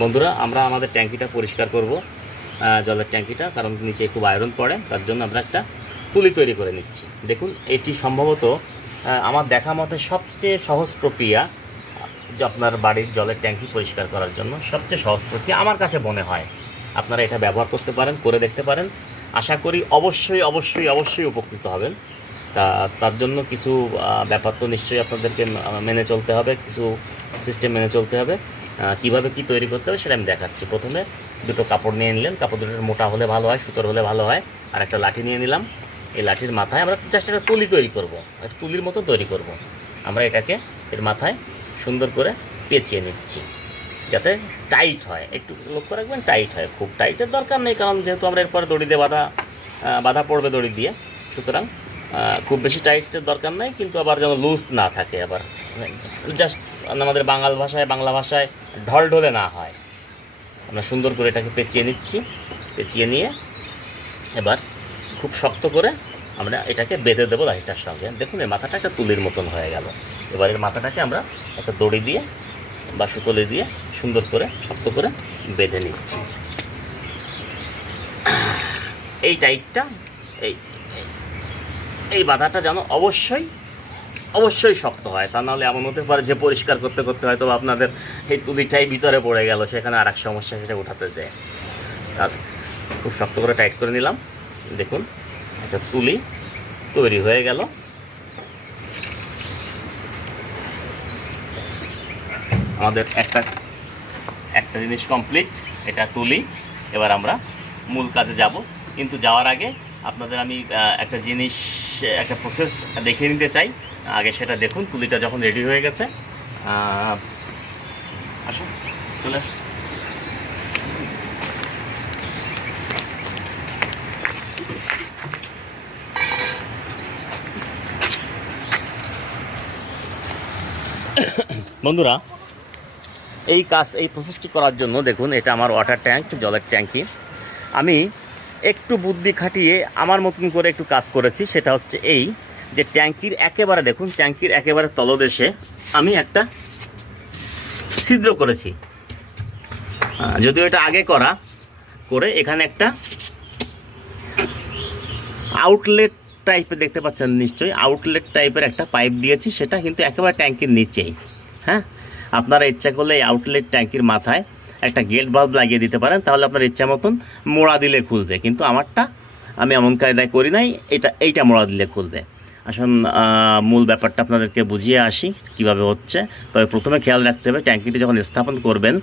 বন্ধুরা, আমরা আমাদের ট্যাঙ্কিটা পরিষ্কার করব, জলের ট্যাঙ্কিটা, কারণ নিচে খুব আয়রন পড়ে। তার জন্য আমরা একটা তুলি তৈরি করে নিচ্ছি। দেখুন, এটি সম্ভবত আমার দেখা মতে সবচেয়ে সহজ প্রক্রিয়া, যে আপনার বাড়ির জলের ট্যাঙ্কি পরিষ্কার করার জন্য সবচেয়ে সহজ প্রক্রিয়া আমার কাছে মনে হয়। আপনারা এটা ব্যবহার করতে পারেন, করে দেখতে পারেন। আশা করি অবশ্যই অবশ্যই অবশ্যই উপকৃত হবেন। তার জন্য কিছু ব্যাপার তো নিশ্চয়ই আপনাদেরকে মেনে চলতে হবে, কিছু সিস্টেম মেনে চলতে হবে। কীভাবে কী তৈরি করতে হবে সেটা আমি দেখাচ্ছি। প্রথমে দুটো কাপড় নিয়ে নিলেন, কাপড় দুটোর মোটা হলে ভালো হয়, সুতোর হলে ভালো হয়। আর একটা লাঠি নিয়ে নিলাম। এই লাঠির মাথায় আমরা জাস্ট একটা তুলি তৈরি করব, একটা তুলির মতো তৈরি করব। আমরা এটাকে এর মাথায় সুন্দর করে পেঁচিয়ে নিচ্ছি, যাতে টাইট হয়। একটু লক্ষ্য রাখবেন, টাইট হয়। খুব টাইটের দরকার নেই, কারণ যেহেতু আমরা এরপরে দড়ি দিয়ে বাঁধা পড়বে দড়ি দিয়ে, সুতরাং খুব বেশি টাইটের দরকার নেই, কিন্তু আবার যেন লুজ না থাকে। আবার জাস্ট আমাদের বাংলা ভাষায় ঢলঢলে না হয়। আমরা সুন্দর করে এটাকে পেঁচিয়ে নিচ্ছি। পেঁচিয়ে নিয়ে এবার খুব শক্ত করে আমরা এটাকে বেঁধে দেবো লাঠিটার সঙ্গে। দেখুন, এই মাথাটা একটা তুলির মতন হয়ে গেল। এবার এর মাথাটাকে আমরা একটা দড়ি দিয়ে বা সুতলি দিয়ে সুন্দর করে শক্ত করে বেঁধে নিচ্ছি। এই টাইটটা, এই বাঁধাটা যেন অবশ্যই শক্ত হয়। তা নাহলে এমন হতে পারে যে পরিষ্কার করতে করতে হয়তো আপনাদের এই তুলিটাই ভিতরে পড়ে গেল, সেখানে আর এক সমস্যা, সেটা উঠাতে যায়। খুব শক্ত করে টাইট করে নিলাম। দেখুন, একটা তুলি তৈরি হয়ে গেল। আমাদের একটা জিনিস কমপ্লিট, এটা তুলি। এবার আমরা মূল কাজে যাব, কিন্তু যাওয়ার আগে আপনাদের আমি একটা প্রসেস দেখিয়ে নিতে চাই। আগে সেটা দেখুন। তুলিটা যখন রেডি হয়ে গেছে, আসুন চলে আসুন। বন্ধুরা, এই প্রসেসটি করার জন্য দেখুন, এটা আমার ওয়াটার ট্যাঙ্ক, জলের ট্যাঙ্কি। আমি একটু বুদ্ধি খাটিয়ে আমার মতন করে একটু কাজ করেছি। সেটা হচ্ছে এই যে ট্যাঙ্কির একেবারে তলদেশে আমি একটা ছিদ্র করেছি। যদিও এটা আগে করে এখানে একটা আউটলেট টাইপের দেখতে পাচ্ছেন নিশ্চয়ই, আউটলেট টাইপের একটা পাইপ দিয়েছি। সেটা কিন্তু একেবারে ট্যাঙ্কির নিচেই। হ্যাঁ, আপনারা ইচ্ছা করলে এই আউটলেট ট্যাঙ্কির মাথায় একটা গেট বাল্ব লাগিয়ে দিতে পারেন, তাহলে আপনার ইচ্ছা মতন মোড়া দিলে খুলবে। কিন্তু আমারটা আমি এমন কায়দায় করি নাই, এইটা মোড়া দিলে খুলবে। আসুন মূল ব্যাপারটা আপনাদেরকে বুঝিয়ে আসি কীভাবে হচ্ছে। তবে প্রথমে খেয়াল রাখতে হবে, ট্যাঙ্কিটি যখন স্থাপন করবেন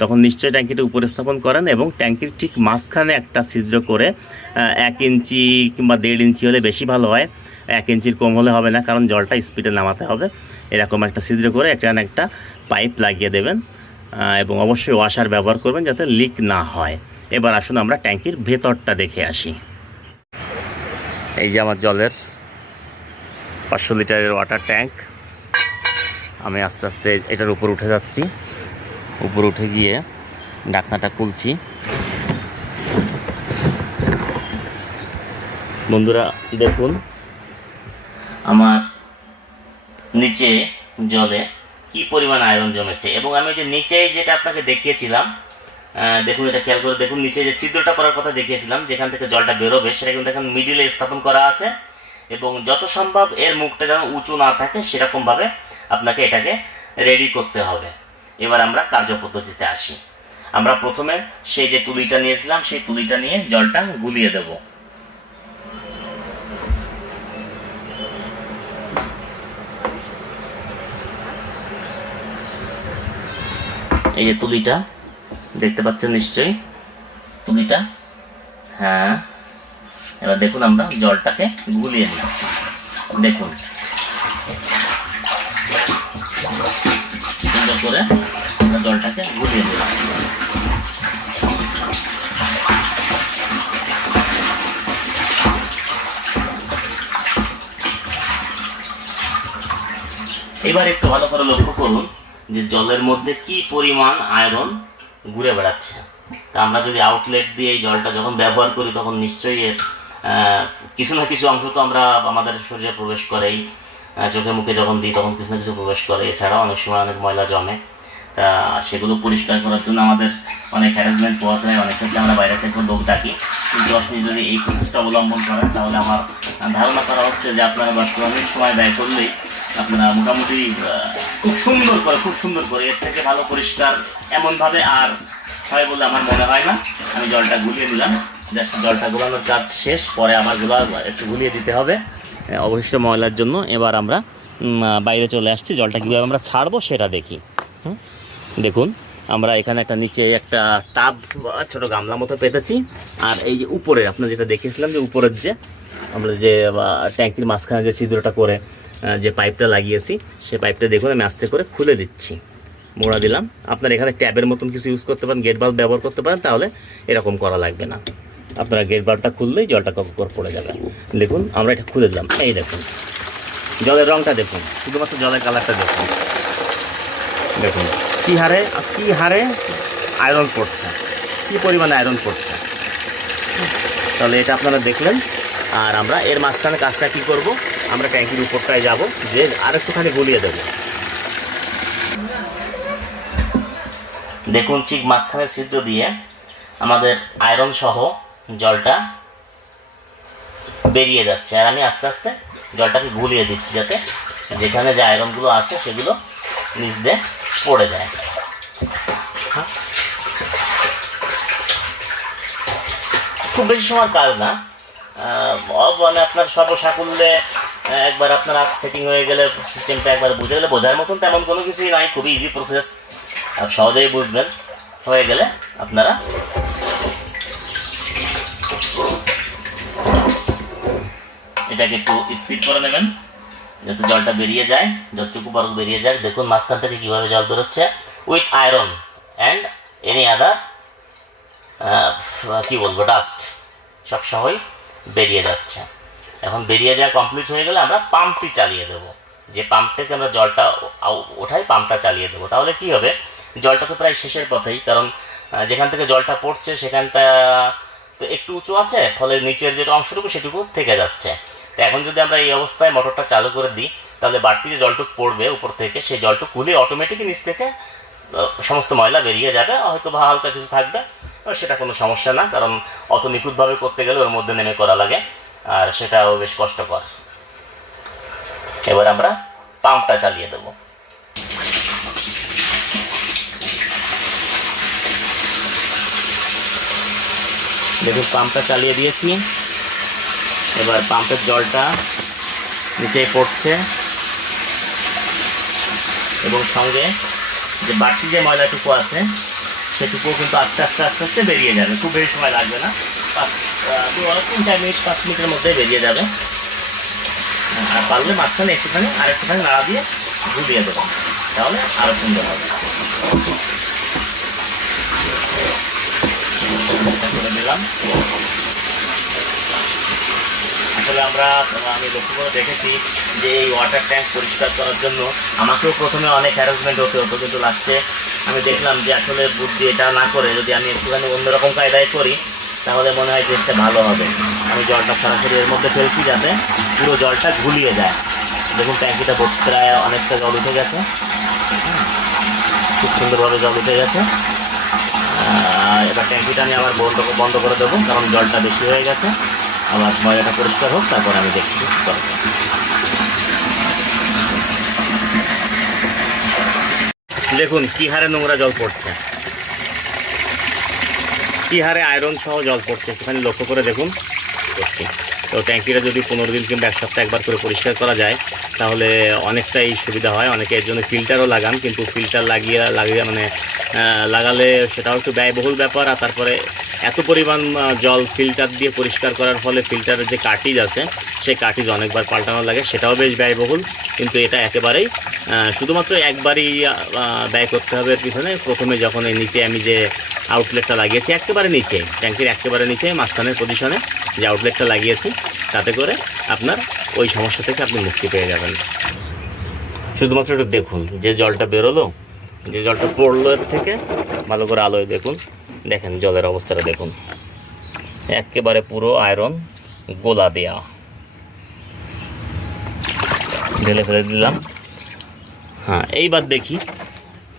তখন নিশ্চয়ই ট্যাঙ্কিটি উপরে স্থাপন করেন, এবং ট্যাঙ্কির ঠিক মাঝখানে একটা ছিদ্র করে 1 ইঞ্চি কিংবা 1.5 ইঞ্চি হলে বেশি ভালো হয়। 1 ইঞ্চির কম হলে হবে না, কারণ জলটা স্পিডে নামাতে হবে। এরকম একটা ছিদ্র করে একটা পাইপ লাগিয়ে দেবেন, এবং অবশ্যই ওয়াশার ব্যবহার করবেন যাতে লিক না হয়। এবার আসুন আমরা ট্যাঙ্কির ভেতরটা দেখে আসি। এই যে আমার জলের 500 লিটারের ওয়াটার ট্যাঙ্ক। আমি আস্তে আস্তে এটার উপর উঠে যাচ্ছি। উপর উঠে গিয়ে ঢাকনাটা খুলছি। বন্ধুরা দেখুন, আমার নিচে জলে কি পরিমাণ আয়রন জমেছে। এবং আমি যে নিচে যেটা আপনাকে দেখিয়েছিলাম, দেখুন, এটা খেয়াল করে দেখুন, নিচে যে ছিদ্রটা করার কথা দেখিয়েছিলাম, যেখান থেকে জলটা বেরোবে, সেটা কিন্তু এখন মিডিলে স্থাপন করা আছে। এবং যত সম্ভব এর মুখটা যেন উঁচু না থাকে, সেরকমভাবে আপনাকে এটাকে রেডি করতে হবে। এবার আমরা কার্যপদ্ধতিতে আসি। আমরা প্রথমে সেই যে তুলিটা নিয়েছিলাম, সেই তুলিটা নিয়ে জলটা গুলিয়ে দেব। এই যে তুলিটা দেখতে পাচ্ছেন নিশ্চয়ই, তুলিটা। হ্যাঁ, এবার দেখুন আমরা জলটাকে গুলিয়ে নিচ্ছি। দেখুন, সুন্দর করে আমরা জলটাকে গুলিয়ে দিলাম। এবার একটু ভালো করে লক্ষ্য করুন যে জলের মধ্যে কি পরিমাণ আয়রন ঘুরে বেড়াচ্ছে। তা আমরা যদি আউটলেট দিয়ে এই জলটা যখন ব্যবহার করি, তখন নিশ্চয়ই এর কিছু না কিছু অংশ তো আমরা আমাদের শরীরে প্রবেশ করেই। চোখে মুখে যখন দিই তখন কিছু না কিছু প্রবেশ করে। এছাড়াও অনেক সময় অনেক ময়লা জমে। তা সেগুলো পরিষ্কার করার জন্য আমাদের অনেক হ্যারাসমেন্ট পোহাতে হয়, অনেক ক্ষেত্রে আমরা বাইরে থেকে লোক ডাকি। কিন্তু আপনি যদি এই প্রসেসটা অবলম্বন করেন তাহলে আমার ধারণা করা হচ্ছে যে আপনারা 10-15 মিনিট সময় ব্যয় করলেই আপনারা মোটামুটি খুব সুন্দর করে এর থেকে ভালো পরিষ্কার এমনভাবে আর হয় বলে আমার মনে হয় না। আমি জলটা গুলিয়ে নিলাম, জাস্ট জলটা গুলানোর কাজ শেষ, পরে আমার একটু গুলিয়ে দিতে হবে অবশিষ্ট ময়লার জন্য। এবার আমরা বাইরে চলে আসছি, জলটা কীভাবে আমরা ছাড়বো সেটা দেখি। দেখুন আমরা এখানে একটা নিচে একটা টাব ছোটো গামলা মতো পেতেছি, আর এই যে উপরে আপনার যেটা দেখেছিলাম যে উপরের যে আমরা যে ট্যাঙ্কির মাঝখানে যে ছিদ্রটা করে যে পাইপটা লাগিয়েছি, সে পাইপটা দেখুন আমি আস্তে করে খুলে দিচ্ছি, মোড়া দিলাম। আপনার এখানে ট্যাবের মতন কিছু ইউজ করতে পারেন, গেট বাল্ব ব্যবহার করতে পারেন, তাহলে এরকম করা লাগবে না। আপনারা গেট বাল্বটা খুললেই জলটা কপর পড়ে যাবে। দেখুন আমরা এটা খুলে দিলাম, এই দেখুন জলের রঙটা দেখুন, শুধুমাত্র জলের কালারটা দেখুন, দেখুন কী হারে আয়রন পড়ছে, কী পরিমাণে আয়রন পড়ছে। তাহলে এটা আপনারা দেখলেন। আর আমরা এর মাঝখানে কাজটা কী করব, আমরা ট্যাঙ্কির উপরটায় যাব, যে আরেকটুখানি গুলিয়ে দেবো। দেখুন ঠিক মাঝখানে ছিদ্র দিয়ে আমাদের আয়রন সহ জলটা বেরিয়ে যাচ্ছে, আর আমি আস্তে আস্তে জলটাকে গুলিয়ে দিচ্ছি যাতে যেখানে যে আয়রনগুলো আছে সেগুলো নিচ দিয়ে পড়ে যায়। খুব বেশি সময় কাজ না, মানে আপনার সর্বসাকুল্যে একবার আপনার সেটিং হয়ে গেলে, সিস্টেমটা একবার বুঝে গেলে, বোঝার মতন তেমন কোনো কিছুই নাই, খুবই ইজি প্রসেস, আর সহজেই বুঝবেন। হয়ে গেলে আপনারা এটাকে একটু স্থির করে নেবেন যাতে জলটা বেরিয়ে যায়, যতটুকু পারুক বেরিয়ে যায়। দেখুন মাঝখান থেকে কীভাবে জল বেরোচ্ছে, with iron and any other কী বলবো ডাস্ট সব সহই বেরিয়ে যাচ্ছে। এখন বেরিয়ে যাওয়া কমপ্লিট হয়ে গেলে আমরা পাম্পটি চালিয়ে দেবো, যে পাম্প থেকে আমরা জলটা ওঠাই পাম্পটা চালিয়ে দেবো। তাহলে কি হবে, জলটা তো প্রায় শেষের পথেই, কারণ যেখান থেকে জলটা পড়ছে সেখানটা তো একটু উঁচু আছে, ফলে নিচের যেটা অংশটুকু সেটুকু থেকে যাচ্ছে। তো এখন যদি আমরা এই অবস্থায় মোটরটা চালু করে দিই, তাহলে বাড়তি যে জলটুকু পড়বে উপর থেকে, সেই জলটুকু খুলে অটোমেটিকই নিচ থেকে সমস্ত ময়লা বেরিয়ে যাবে, হয়তো হালকা কিছু থাকবে, সেটা কোনো সমস্যা না, কারণ অত নিখুঁতভাবে করতে গেলে ওর মধ্যে নেমে করা লাগে, আর সেটাও বেশ কষ্টকর। এবার আমরা পাম্পটা চালিয়ে দেব। দেখুন পাম্পটা চালিয়ে দিয়েছি, এবার পাম্পের জলটা নিচে পড়ছে এবং সঙ্গে যে বাড়তি যে ময়লাটুকু আছে সেটুকুও কিন্তু আস্তে আস্তে বেরিয়ে যাবে, খুব বেশি সময় লাগবে না, 3-4 মিনিট 5 মিনিটের মধ্যে বেরিয়ে যাবে। আর পারলে মাঝখানে আরেকটুখানি নাড়া দিয়ে গুলিয়ে দেবো, তাহলে আরও সুন্দর হবে। করে দিলাম। আসলে আমি লক্ষ্য করে দেখেছি যে এই ওয়াটার ট্যাঙ্ক পরিষ্কার করার জন্য আমাকেও প্রথমে অনেক হ্যারাসমেন্ট হতে হতো, কিন্তু লাস্টে আমি দেখলাম যে আসলে বুদ্ধি এটা না করে যদি আমি একটুখানি অন্যরকম কায়দায় করি তাহলে মনে হয় জিনিসটা ভালো হবে। আমি জলটা সরাসরি এর মধ্যে ফেলছি যাতে পুরো জলটা ঘুলিয়ে যায়। দেখুন ট্যাঙ্কিটা প্রায় অনেকটা জল উঠে গেছে, খুব সুন্দরভাবে জল উঠে গেছে। এবার ট্যাঙ্কিটা আমি আবার বন্ধ করে দেবো, কারণ জলটা বেশি হয়ে গেছে। আমার ময়লাটা পরিষ্কার হোক, তারপর আমি দেখছি। দেখুন কী হারে নোংরা জল পড়ছে, কী হারে আয়রন সহ জল পড়ছে, সেখানে লক্ষ্য করে দেখুন করছি। তো ট্যাঙ্কিটা যদি 15 দিন কিংবা 1 সপ্তাহ একবার করে পরিষ্কার করা যায় তাহলে অনেকটাই সুবিধা হয়। অনেকে এর জন্য ফিল্টারও লাগান, কিন্তু ফিল্টার লাগালে সেটাও একটু ব্যয়বহুল ব্যাপার। আর তারপরে এত পরিমাণ জল ফিল্টার দিয়ে পরিষ্কার করার ফলে ফিল্টারের যে কার্টিজ আছে সেই কার্টিজ অনেকবার পাল্টানো লাগে, সেটাও বেশ ব্যয়বহুল। কিন্তু এটা একেবারেই শুধুমাত্র একবারই ব্যয় করতে হবে এর পিছনে। প্রথমে যখন এই নিচে আমি যে আউটলেটটা লাগিয়েছি একেবারে নিচে, ট্যাঙ্কির একেবারে নিচে মাঝখানের পজিশনে যে আউটলেটটা লাগিয়েছি, তাতে করে আপনার ওই সমস্যা থেকে আপনি মুক্তি পেয়ে যাবেন। শুধুমাত্র একটু দেখুন যে জলটা বেরোলো, যে জলটা পড়লো এর থেকে, ভালো করে আলোয় দেখেন জলের অবস্থাটা দেখুন, একেবারে পুরো আয়রন গোলা দেয়া। ঢেলে ফেলে দিলাম। হ্যাঁ, এইবার দেখি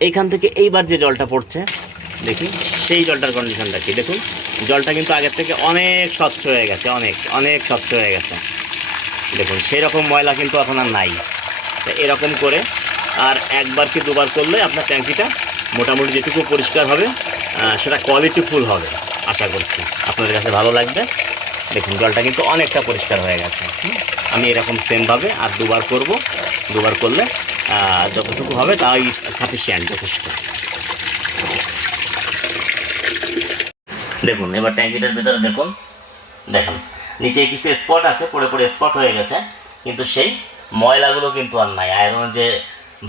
এইখান থেকে এইবার যে জলটা পড়ছে দেখি সেই জলটার কন্ডিশনটা কি দেখুন। জলটা কিন্তু আগের থেকে অনেক স্বচ্ছ হয়ে গেছে, অনেক অনেক স্বচ্ছ হয়ে গেছে দেখুন। সেই রকম ময়লা কিন্তু এখন আর নাই। এরকম করে আর একবার কি দুবার করলে আপনার ট্যাঙ্কিটা মোটামুটি যেটুকু পরিষ্কার হবে সেটা কোয়ালিটিফুল হবে। আশা করছি আপনাদের কাছে ভালো লাগবে। দেখুন জলটা কিন্তু অনেকটা পরিষ্কার হয়ে গেছে। আমি এরকম সেমভাবে আর দুবার করব, দুবার করলে যতটুকু হবে তাই সাফিসিয়েন্ট, যথেষ্ট। দেখুন এবার ট্যাঙ্কিটার ভিতরে দেখুন, দেখুন নিচে কিছু স্পট আছে, পড়ে পড়ে স্পট হয়ে গেছে, কিন্তু সেই ময়লাগুলো কিন্তু আর নাই। আয়রন যে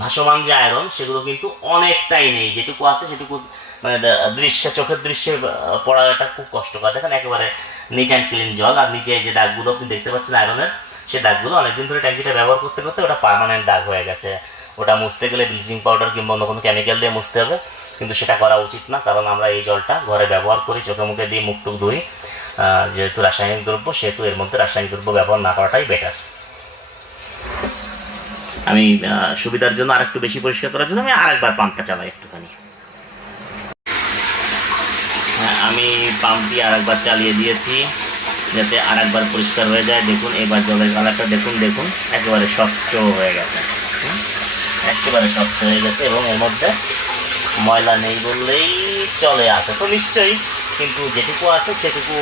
ভাসমান যে আয়রন সেগুলো কিন্তু অনেকটাই নেই। যেটুকু আছে সেটুকু মানে চোখের দৃশ্যে পড়াটা খুব কষ্টকর। দেখেন একেবারে নিট অ্যান্ড ক্লিন জল। আর নিচে যে দাগগুলো আপনি দেখতে পাচ্ছেন আয়রনের, সেই দাগগুলো অনেকদিন ধরে ট্যাঙ্কিটা ব্যবহার করতে করতে ওটা পার্মানেন্ট দাগ হয়ে গেছে। ওটা মুছতে গেলে ব্লিচিং পাউডার কিংবা অন্য কোনো কেমিক্যাল দিয়ে মুছতে হবে, কিন্তু সেটা করা উচিত না। কারণ আমরা এই জলটা ঘরে ব্যবহার করি, চোখে মুখে দিয়ে মুখ টুক ধুই। যেহেতু রাসায়নিক দ্রব্য, সেহেতু এর মধ্যে রাসায়নিক দ্রব্য ব্যবহার না করাটাই বেটার। আমি সুবিধার জন্য আরেকটু বেশি পরিষ্কার করার জন্য আমি আরেকবার পাম্পটা চালাই একটুখানি। আমি পাম্প দিয়ে আরেকবার চালিয়ে দিয়েছি যাতে আরেকবার পরিষ্কার হয়ে যায়। দেখুন এবার জলের কালারটা দেখুন, দেখুন একেবারে স্বচ্ছ হয়ে গেছে, একেবারে স্বচ্ছ হয়ে গেছে এবং এর মধ্যে ময়লা নেই বললেই চলে। আছে তো নিশ্চয়ই, কিন্তু যেটুকু আছে সেটুকু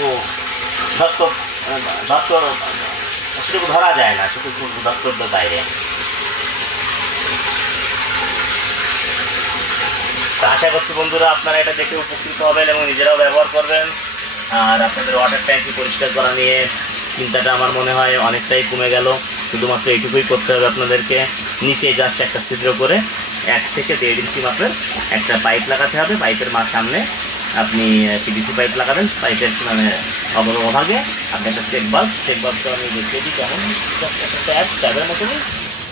সেটুকু ধরা যায় না, সেটুকু দপ্তরের বাইরে। আশা করছি বন্ধুরা আপনারা এটা দেখে উপকৃত হবেন এবং নিজেরাও ব্যবহার করবেন। আর আপনাদের ওয়াটার ট্যাঙ্কি পরিষ্কার করা নিয়ে চিন্তাটা আমার মনে হয় অনেকটাই কমে গেল। শুধুমাত্র এইটুকুই করতে হবে আপনাদেরকে, নিচে জাস্ট একটা ছিদ্র করে 1 থেকে 1.5 ইঞ্চি মাপের একটা পাইপ লাগাতে হবে। পাইপের সামনে আপনি পিভিসি পাইপ লাগাবেন, পাইপের মানে অগ্রভাগে আপনি একটা চেক বাল্বটা আমি দেখিয়ে দিই কেমন, ট্যাবের মতনই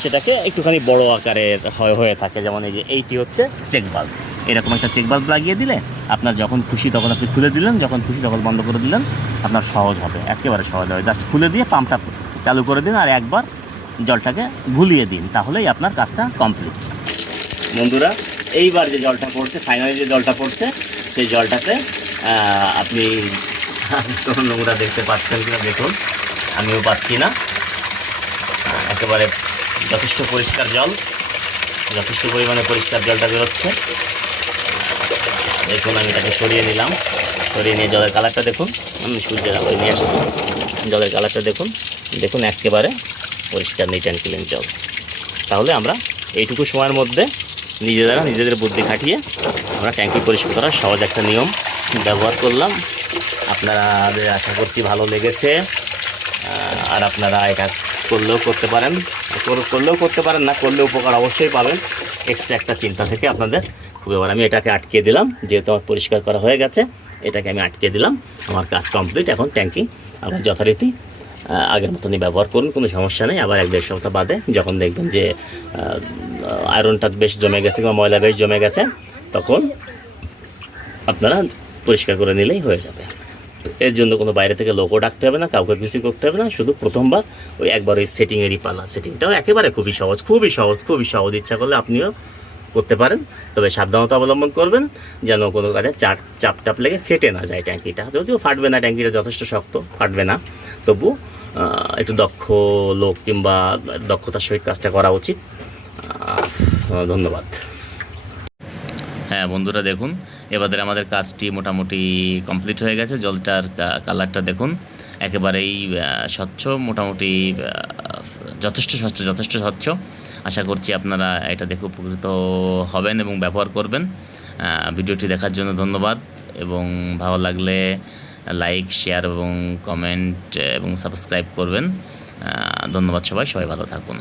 সেটাকে একটুখানি বড় আকারের হয়ে থাকে। যেমন এই যে এইটি হচ্ছে চেক বাল্ব, এরকম একটা চেক বাল্ব লাগিয়ে দিলে আপনার যখন খুশি তখন আপনি খুলে দিলেন, যখন খুশি তখন বন্ধ করে দিলেন, আপনার সহজ হবে, একেবারে সহজ হবে। জাস্ট খুলে দিয়ে পাম্পটা চালু করে দিন আর একবার জলটাকে ভুলিয়ে দিন, তাহলেই আপনার কাজটা কমপ্লিট। বন্ধুরা এইবার যে জলটা পড়ছে, ফাইনালি যে জলটা পড়ছে, সেই জলটাতে আপনি নোংরা দেখতে পাচ্ছেন কিনা দেখুন, আমিও পাচ্ছি না। একেবারে যথেষ্ট পরিষ্কার জল, যথেষ্ট পরিমাণে পরিষ্কার জলটা বেরোচ্ছে। দেখুন আমি এটাকে সরিয়ে নিলাম, সরিয়ে নিয়ে জলের কালারটা দেখুন, আমি সূর্যের আলোয় নিয়ে আসছি। জলের কালারটা দেখুন, দেখুন একেবারে পরিষ্কার নিট অ্যান্ড ক্লিন জল। তাহলে আমরা এইটুকু সময়ের মধ্যে নিজেদের বুদ্ধি খাটিয়ে আমরা ট্যাঙ্কি পরিষ্কার করার সহজ একটা নিয়ম ব্যবহার করলাম। আপনাদের আশা করছি ভালো লেগেছে। আর আপনারা এটা করলেও করতে পারেন না, করলে উপকার অবশ্যই পাবেন। এক্সট্রা একটা চিন্তা থেকে আপনাদের খুব। এবার আমি এটাকে আটকে দিলাম, যেহেতু আমার পরিষ্কার করা হয়ে গেছে, এটাকে আমি আটকে দিলাম। আমার কাজ কমপ্লিট। এখন ট্যাঙ্কি আবার যথারীতি আগের মতনই ব্যবহার করুন, কোনো সমস্যা নেই। আবার 1-1.5 সপ্তাহ বাদে যখন দেখবেন যে আয়রনটা বেশ জমে গেছে কিংবা ময়লা বেশ জমে গেছে, তখন আপনারা পরিষ্কার করে নিলেই হয়ে যাবে। এর জন্য কোনো বাইরে থেকে লোকও ডাকতে হবে না, কাউকে কিছু করতে হবে না। শুধু প্রথমবার একবার ওই সেটিংয়েরই পালা। সেটিংটাও একেবারে খুবই সহজ। ইচ্ছা করলে আপনিও করতে পারেন, তবে সাবধানতা অবলম্বন করবেন যেন কোনো কাজে চাপ লেগে ফেটে না যায় ট্যাঙ্কিটা। যদিও ফাটবে না, ট্যাঙ্কিটা যথেষ্ট শক্ত, ফাটবে না, তবু একটু দক্ষ লোক কিংবা দক্ষতার সহিত কাজটা করা উচিত। ধন্যবাদ। হ্যাঁ বন্ধুরা দেখুন, এবারে আমাদের কাজটি মোটামুটি কমপ্লিট হয়ে গেছে। জলটার কালারটা দেখুন, একেবারেই স্বচ্ছ, মোটামুটি যথেষ্ট স্বচ্ছ। আশা করছি আপনারা এটা দেখে উপকৃত হবেন এবং ব্যবহার করবেন। ভিডিওটি দেখার জন্য ধন্যবাদ, এবং ভালো লাগলে লাইক, শেয়ার এবং কমেন্ট এবং সাবস্ক্রাইব করবেন। ধন্যবাদ সবাই ভালো থাকুন।